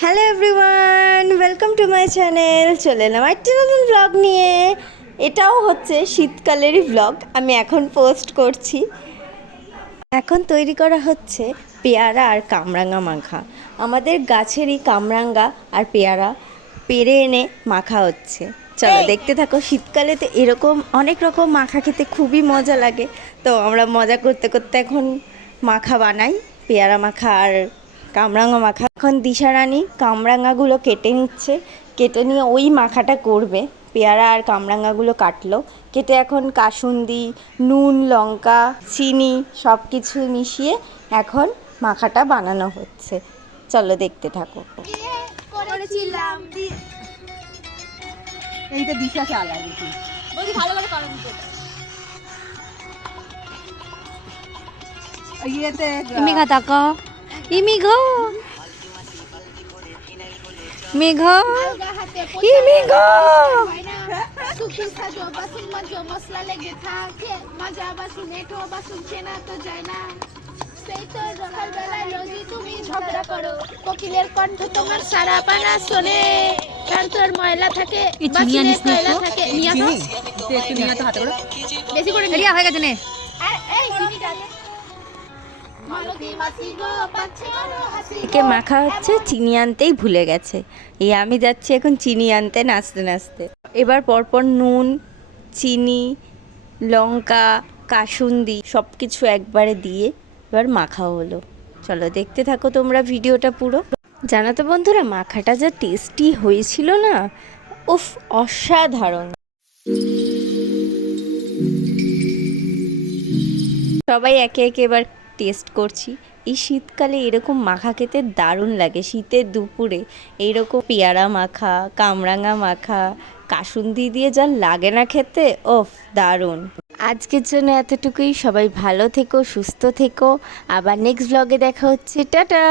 Hello everyone, welcome to my channel. চলে এলাম একটি নতুন ব্লগ নিয়ে। এটাও হচ্ছে শীতকালেরই ব্লগ, আমি এখন পোস্ট করছি। এখন তৈরি করা হচ্ছে পেয়ারা আর কামরাঙা মাখা। আমাদের গাছেরই কামরাঙা আর পেয়ারা পেরে এনে মাখা হচ্ছে। চলো দেখতে থাকো। শীতকালে তো এরকম অনেক রকম মাখা খেতে খুবই মজা লাগে, তো আমরা মজা করতে করতে এখন মাখা বানাই, পেয়ারা মাখা আর কামরাঙা মাখা। এখন দিশারানী কামরাঙাগুলো কেটে নিচ্ছে, কেটে নিয়ে ওই মাখাটা করবে। পেয়ারা আর কামরাঙাগুলো কাটলো, কেটে এখন কাসুন্দি, নুন, লঙ্কা, চিনি সব কিছু মিশিয়ে এখন মাখাটা বানানো হচ্ছে। চলো দেখতে থাকো। এইটা দিশা চালা দিদি বলছি ভালো করে করো দিতে ইয়েতে ইমিঘা তাকা ইমিঘা মেঘা ইমিঘা সুখী সাজো বাসুন মজো মশলা লেগে থাকে মজা বাসুন এটো বাসুন চেনা তো যায় না সেই তো সকালবেলায় রোজই তুমি ঝগড়া করো কোকিলের কণ্ঠ তোমার সারা পানা শোনে কারণ তোর ময়লা থাকে বাসুনে ময়লা থাকে নিয়ে আসো একটু নিয়ে তো হাতে করে বেশি করে রিয়া হয়ে গেছে নে এই চিনিটা মালতী মাসি গো পাচ্ছে বড় হাসি একে মাখা হচ্ছে, চিনি আনতেই ভুলে গেছে। এই আমি যাচ্ছি এখন চিনি আনতে নাচতে নাচতে। এবার পরপর নুন, চিনি, লঙ্কা, কাসুন্দি সব কিছু একবারে দিয়ে এবার মাখা হলো। চলো দেখতে থাকো তোমরা ভিডিওটা পুরো। জানো তো বন্ধুরা, মাখাটা যা টেস্টি হয়েছিল না, উফ অসাধারণ। সবাই একে একে এবার টেস্ট করছি। এই শীতকালে এরকম মাখা খেতে দারুণ লাগে। শীতের দুপুরে এইরকম পেয়ারা মাখা, কামরাঙা মাখা, কাসুন্দি দিয়ে যা লাগে না খেতে, ওফ দারুণ। আজকের জন্য এতটুকুই। সবাই ভালো থেকো, সুস্থ থেকো। আবার নেক্সট ব্লগে দেখা হচ্ছে। টাটা।